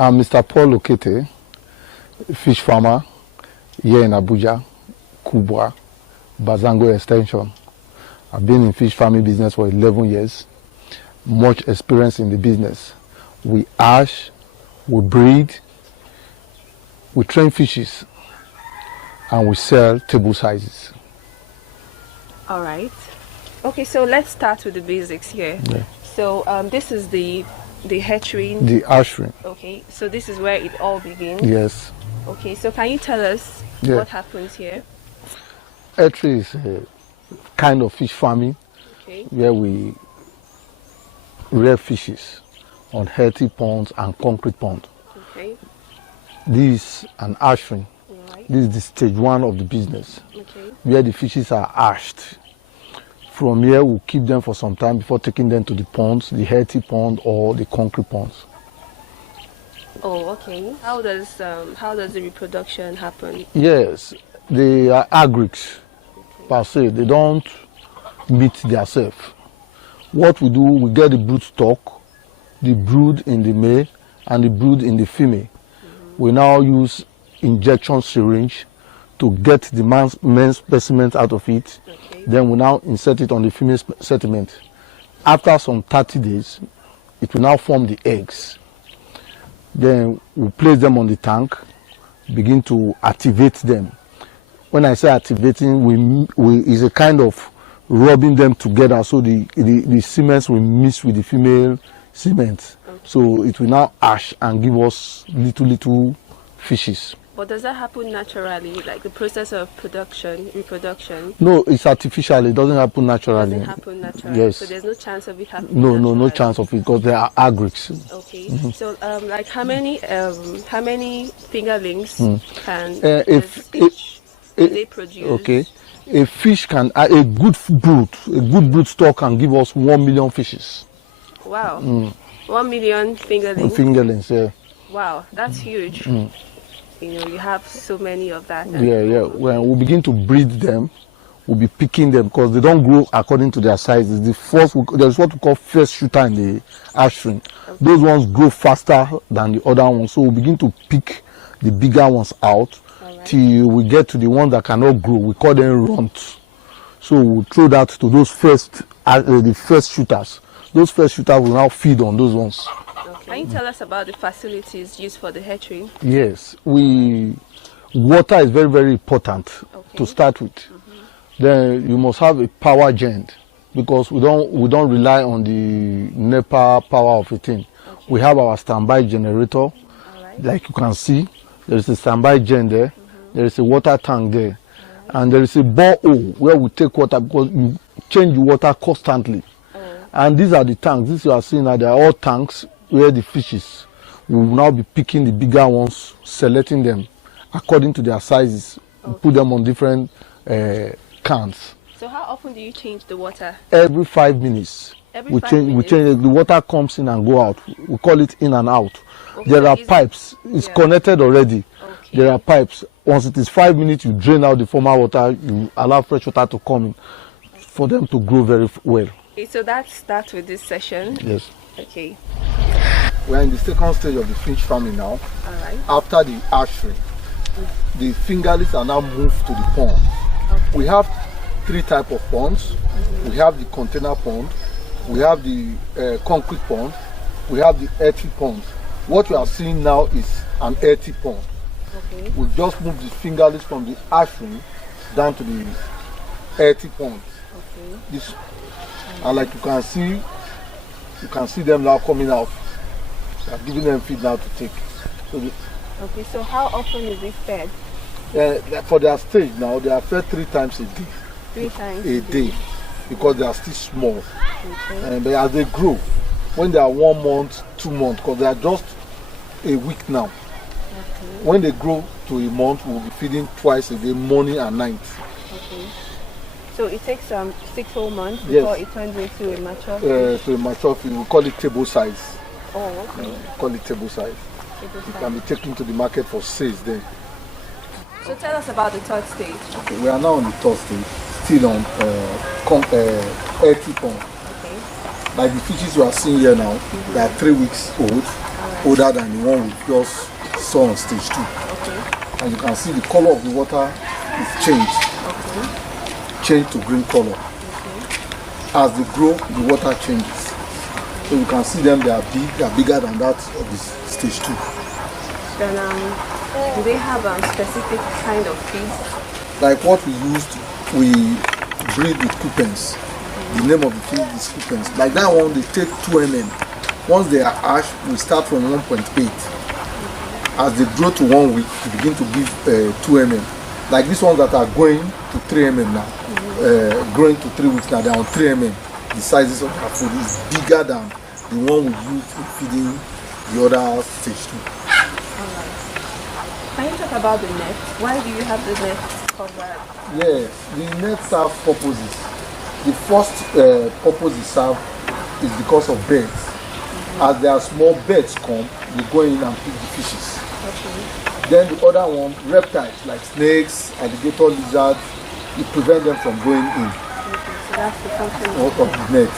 I'm Mr. Paul Okete, fish farmer here in Abuja, Kubwa, Bazango Extension. I've been in fish farming business for 11 years, much experience in the business. We hatch, we breed, we train fishes, and we sell table sizes. All right. Okay, so let's start with the basics here. Yeah. So this is the hatchery. The hatchery. Okay, so this is where it all begins. Yes. Okay, so can you tell us what happens here? Hatchery is a kind of fish farming where we rear fishes on healthy ponds and concrete ponds. Okay. This is an hatchery. Right. This is the stage one of the business, Okay. where the fishes are hatched. From here, we'll keep them for some time before taking them to the ponds, the healthy pond or the concrete ponds. Oh, okay. How does the reproduction happen? Yes, they are aggregates per se. They don't meet themselves. What we do, we get the brood stock, the brood in the male and the brood in the female. We now use injection syringe to get the male specimen out of it. Okay. Then we now insert it on the female sediment. After some 30 days, it will now form the eggs. Then we place them on the tank, begin to activate them. When I say activating, we is a kind of rubbing them together so the semen will mix with the female semen. Okay. So it will now hatch and give us little fishes. But does that happen naturally, like the process of reproduction? No, it's artificial. It doesn't happen naturally. It doesn't happen naturally. Yes. So there's no chance of it happening. No chance of it because they are aggregates. Okay. So like how many fingerlings can they produce? Okay. A fish can a good brood stock can give us 1 million fishes. Wow. 1 million fingerlings. Fingerlings, yeah. Wow, that's huge. You know, you have so many of that. Yeah. When we begin to breed them, we'll be picking them because they don't grow according to their sizes. There's what we call first shooter in the hatchery. Okay. Those ones grow faster than the other ones. So we'll begin to pick the bigger ones out till we get to the ones that cannot grow. We call them runts. So we'll throw that to those the first shooters. Those first shooters will now feed on those ones. Can you tell us about the facilities used for the hatchery? Yes, water is very important to start with. Then you must have a power gen because we don't rely on the NEPA power of a thing. Okay. We have our standby generator, like you can see. There is a standby gen there. There is a water tank there, and there is a borehole where we take water because you change the water constantly. And these are the tanks. These you are seeing now, they are all tanks where the fishes will now be picking the bigger ones, selecting them according to their sizes, put them on different cans. So how often do you change the water? Every 5 minutes. We change it. The water comes in and go out. We call it in and out. Okay, there are pipes. It's connected already. Okay. There are pipes. Once it is 5 minutes, you drain out the former water. You allow fresh water to come in for them to grow very well. Okay, so that's with this session. Yes. Okay. We are in the second stage of the fish farming now. All right. After the hatchery, the fingerlings are now moved to the pond. Okay. We have 3 types of ponds. We have the container pond, we have the concrete pond, we have the earthy pond. What you are seeing now is an earthy pond. Okay. We've just moved the fingerlings from the hatchery down to the earthy pond. Okay. And like you can see them now coming out. They are giving them feed now to take. Okay, so how often is it fed? For their stage now, they are fed 3 times a day. 3 times a day, because they are still small. Okay. But as they grow, when they are 1 month, 2 months, because they are just a week now. Okay. When they grow to a month, we will be feeding twice a day, morning and night. Okay. So it takes 6 whole months before it turns into a mature fish? To a mature fish, we call it table size. Oh, okay. We call it table size. It can be taken to the market for sales then. So tell us about the third stage. Okay, we are now on the third stage, still on earthy pond. Okay. Like the fishes you are seeing here now, they are 3 weeks old. older than the one we just saw on stage 2. Okay. And you can see the color of the water is changed. Okay. Change to green color. Okay. As they grow, the water changes. So you can see them, they are bigger than that of the stage 2. Then do they have a specific kind of feed? Like what we used, we breed with coupons. The name of the feed is coupons. Like that one, they take 2 mm. Once they are ash, we start from 1.8. As they grow to 1 week, we begin to give 2 mm. Like these ones that are going to 3 mm now, growing to 3 weeks now, they are on 3 mm. The sizes of our food is bigger than the one we use for feeding the other stage 2. Alright. Can you talk about the net? Why do you have the net covered? Yeah, the net serve purposes. The first purpose it serves is because of birds. As there are small birds come, they go in and pick the fishes. Okay. Then the other one, reptiles like snakes, alligator, lizards, it prevents them from going in. Okay, so that's the function Of the net.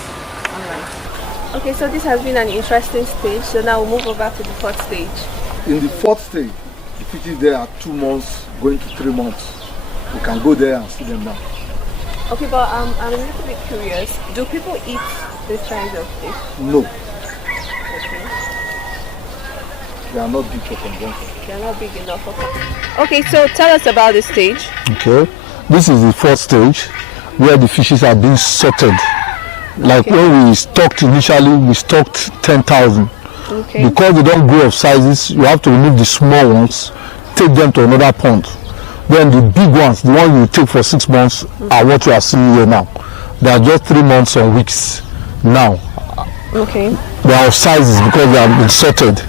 Alright. Okay, so this has been an interesting stage. So now we'll move over to the 4th stage. In the 4th stage, the fishes there are 2 months going to 3 months. You can go there and see them now. Okay, but I'm a little bit curious. Do people eat this kind of fish? No, Okay. they are not big for consumption. They're not big enough for. Okay, so tell us about this stage. Okay, this is the 4th stage where the fishes are being sorted. Like Okay. when we stocked initially, we stocked 10,000. Okay. Because they don't grow of sizes, you have to remove the small ones, take them to another pond. Then the big ones, the ones you take for 6 months, are what you are seeing here now. They are just 3 months or weeks now. Okay. They are of sizes because they have been sorted.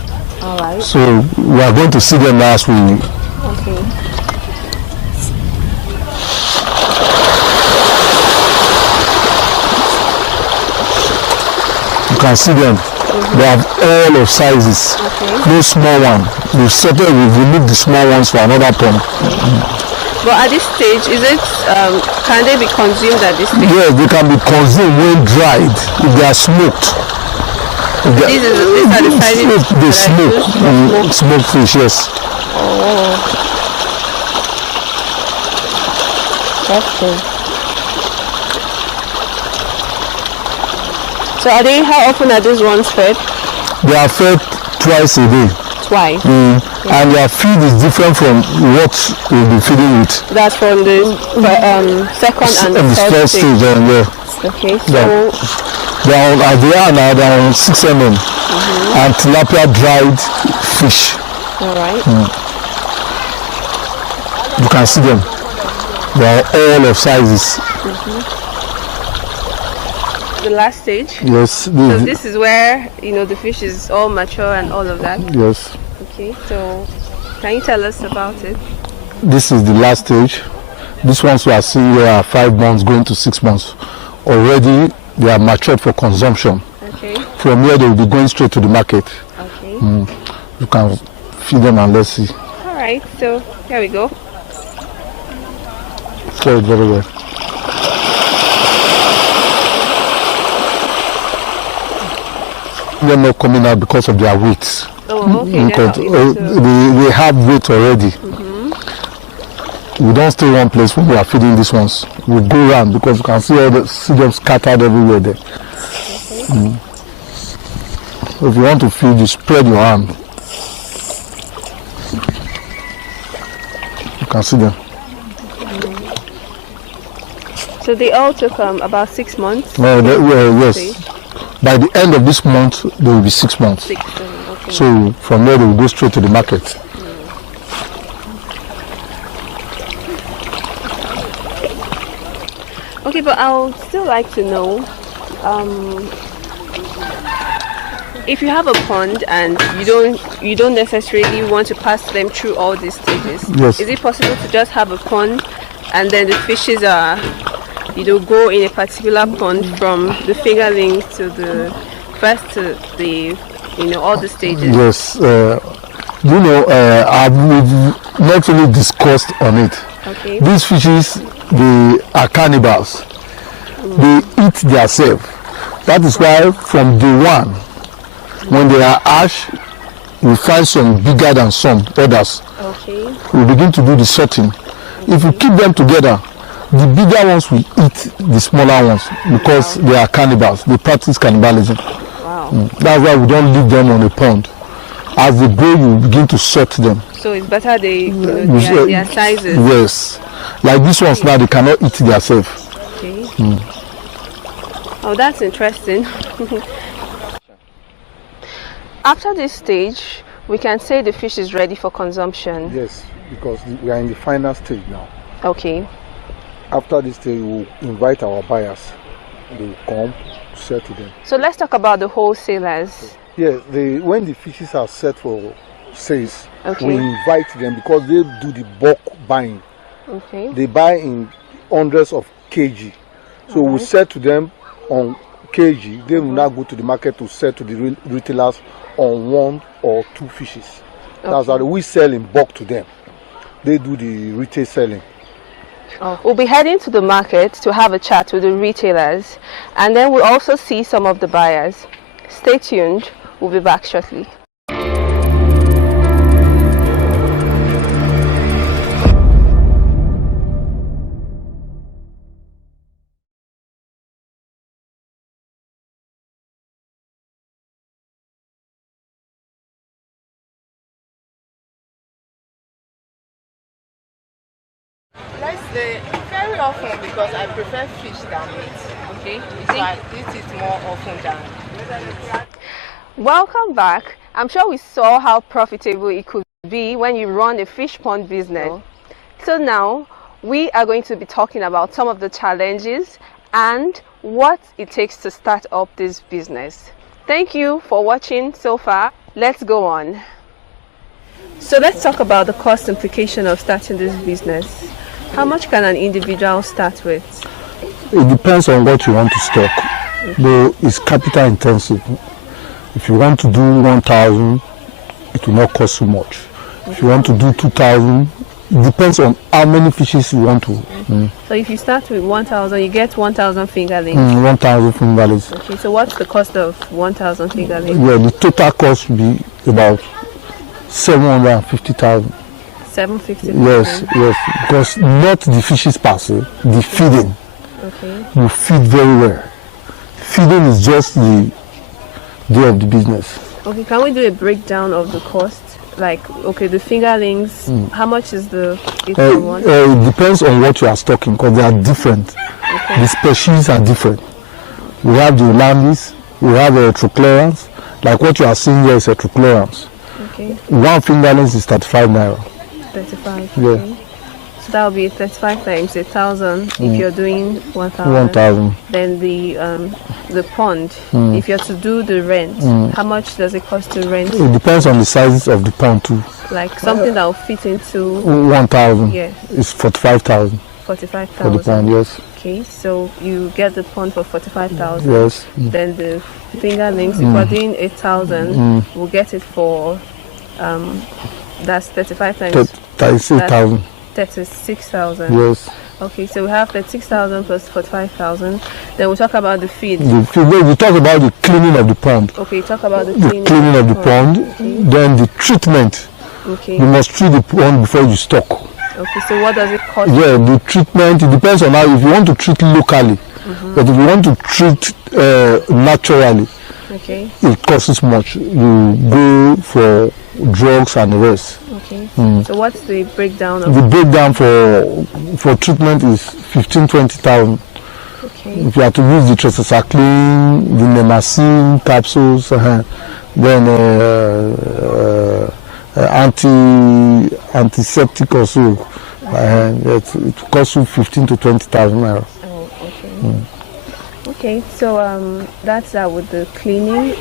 Alright. So we are going to see them as we. Okay. You can see them. They have all of sizes. Okay. No small one. We've sorted. We've removed the small ones for another pond. But at this stage, is it can they be consumed at this stage? Yes, they can be consumed when dried if they are smoked. These are the sizes They smoke. Smoked fish, yes. Oh. That's cool. So how often are these ones fed? They are fed twice a day. Twice. And their feed is different from what we'll be feeding with. That's from the second and the third first stage. stage. Okay, so They are now they are on 6 mm. And tilapia dried fish. alright. You can see them. They are all of sizes. The last stage. Yes. So this is where the fish is all mature and all of that. Yes. Okay, so can you tell us about it? This is the last stage. These ones we are seeing here are 5 months going to 6 months. Already they are matured for consumption. Okay. From here they will be going straight to the market. Okay. You can feed them and let's see. Alright, so here we go. Stir it very well. They're not coming out because of their weight. Oh, okay. Because they have weight already. We don't stay one place when we are feeding these ones. We go around because you can see see them scattered everywhere there. Okay. So if you want to feed, you spread your hand. You can see them. So they all took about 6 months. Yes. By the end of this month, they will be 6 months. 6, okay. So from there, they will go straight to the market. Okay, but I would still like to know if you have a pond and you don't necessarily want to pass them through all these stages. Yes. Is it possible to just have a pond and then the fishes are go in a particular pond from the fingerling to the first to the all the stages? Yes. We've not really discussed on it. Okay. These fishes, they are cannibals. They eat themselves. That is why from day one, when they are ash, we find some bigger than some others. Okay. We begin to do the sorting. If we keep them together, the bigger ones will eat the smaller ones because they are cannibals. They practice cannibalism. Wow. That's why we don't leave them on a pond. As they grow, you begin to sort them. So it's better their sizes. Yes. Like these ones now, they cannot eat themselves. Okay. Oh, that's interesting. After this stage, we can say the fish is ready for consumption. Yes, because we are in the final stage now. Okay. After this stage, we will invite our buyers. They will come to sell to them. So let's talk about the wholesalers. Yes, when the fishes are set for sales, Okay. we invite them because they do the bulk buying. Okay. They buy in hundreds of kg. So we sell to them on kg. They will now go to the market to sell to the retailers on 1 or 2 fishes. That's how we sell in bulk to them. They do the retail selling. We'll be heading to the market to have a chat with the retailers, and then we'll also see some of the buyers. Stay tuned. We'll be back shortly. Very often, because I prefer fish than meat. Okay. So I eat it more often than. Welcome back. I'm sure we saw how profitable it could be when you run a fish pond business. So now we are going to be talking about some of the challenges and what it takes to start up this business. Thank you for watching so far. Let's go on. So let's talk about the cost implication of starting this business. How much can an individual start with? It depends on what you want to stock. Though it's capital intensive. If you want to do 1,000, it will not cost so much. If you want to do 2,000, it depends on how many fishes you want to. So if you start with 1,000, you get 1,000 fingerlings. 1,000 fingerlings. Okay, so what's the cost of 1,000 fingerlings? Yeah, the total cost will be about 750,000. 750. Yes, because not the fishes per se, the feeding. Okay. You feed very well. Feeding is just the day of the business. Okay, can we do a breakdown of the cost? Like, okay, the fingerlings, how much is the each one? It depends on what you are stocking because they are different. Okay. The species are different. We have the landis, we have a trochlorans. Like what you are seeing here is a trochlorans. Okay. One fingerlings is 35 naira. 35. Yeah. Okay. So that will be 35 times 1,000 if you're doing 1,000. 1,000. Then the pond, if you're to do the rent, how much does it cost to rent? It depends on the sizes of the pond too. Like something that will fit into 1,000. Yeah. It's 45,000 for the 45,000. pond. Yes. Okay, so you get the pond for 45,000. Yes. Then the fingerlings, if we're doing 8,000, we'll get it for that's 35 times 36,000. 36,000. Yes. Okay, so we have 36,000 plus 45,000. Then we'll talk about the feed. We talk about the cleaning of the pond. Okay, talk about the The cleaning of the pond. Okay. Then the treatment. Okay. You must treat the pond before you stock. Okay, so what does it cost? Yeah, the treatment, it depends on how, if you want to treat locally, but if you want to treat naturally, Okay, it costs much. You go for drugs and the rest. okay. So what's the breakdown of The breakdown for treatment is 15,000-20,000. okay. If you have to use the tetracycline, the nemacin capsules, then antiseptic also, it costs you 15,000 to 20,000 naira. Oh, okay. Okay, so that's with the cleaning.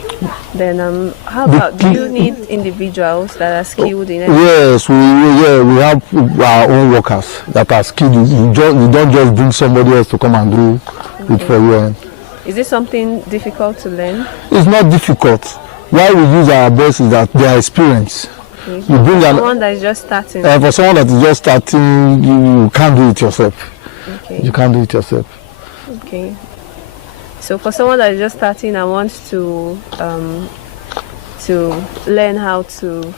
Then how about, do you need individuals that are skilled in it? Yes, we have our own workers that are skilled. You don't just bring somebody else to come and do it for you. Is this something difficult to learn? It's not difficult. Why we use our best is that they are experienced. Okay. You bring Someone that is just starting. for someone that is just starting, you can't do it yourself. Okay. You can't do it yourself. Okay. So for someone that is just starting and wants to to learn how to,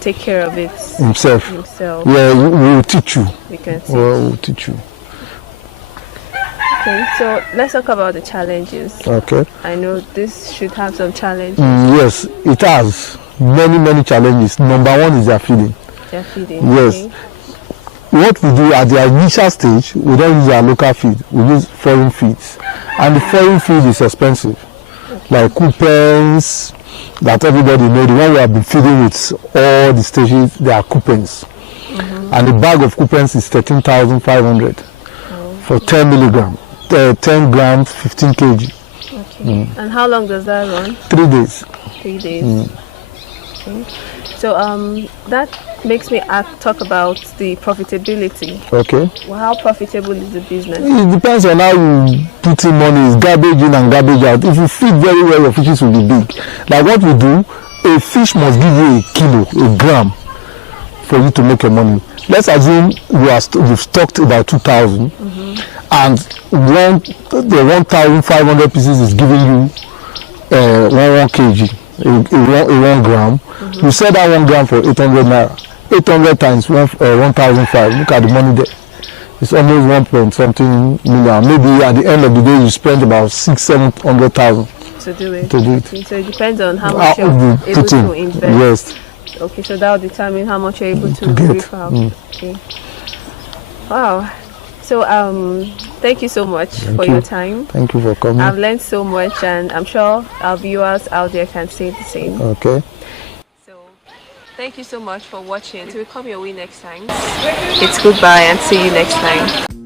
take care of it himself. himself. Yeah, we will teach you. We can teach. We'll teach you. Okay, so let's talk about the challenges. Okay. I know this should have some challenges. Yes, it has many challenges. Number one is their feeding. Their feeding. Yes. Okay. What we do at the initial stage, we don't use our local feed. We use foreign feeds, and the foreign feed is expensive. Okay. Like coupons that everybody know. The one we have been feeding with all the stages, they are coupons, and the bag of coupons is 13,500 for 10 milligram. 10 grams, 15 kg. Okay. And how long does that run? 3 days. 3 days. Okay. So that makes me talk about the profitability. Okay. Well, how profitable is the business? It depends on how you put in money. It's garbage in and garbage out. If you feed very well, your fishes will be big. Like what we do, a fish must give you a kilo, a gram, for you to make your money. Let's assume we've stocked about 2,000. And the 1,500 pieces is giving you 1 kg, a 1 gram. You sell that 1 gram for 800 naira. 800 times 1,500. Look at the money there. It's almost 1 point something million. Maybe at the end of the day you spend about 600,000-700,000 to do it. Okay, so it depends on how much you're able to invest. Yes. Okay, so that will determine how much you're able to reap out. Okay. Wow. So thank you so much for your time. Thank you for coming. I've learned so much, and I'm sure our viewers out there can say the same. Okay. So thank you so much for watching. Till we come your way next time. It's goodbye and see you next time.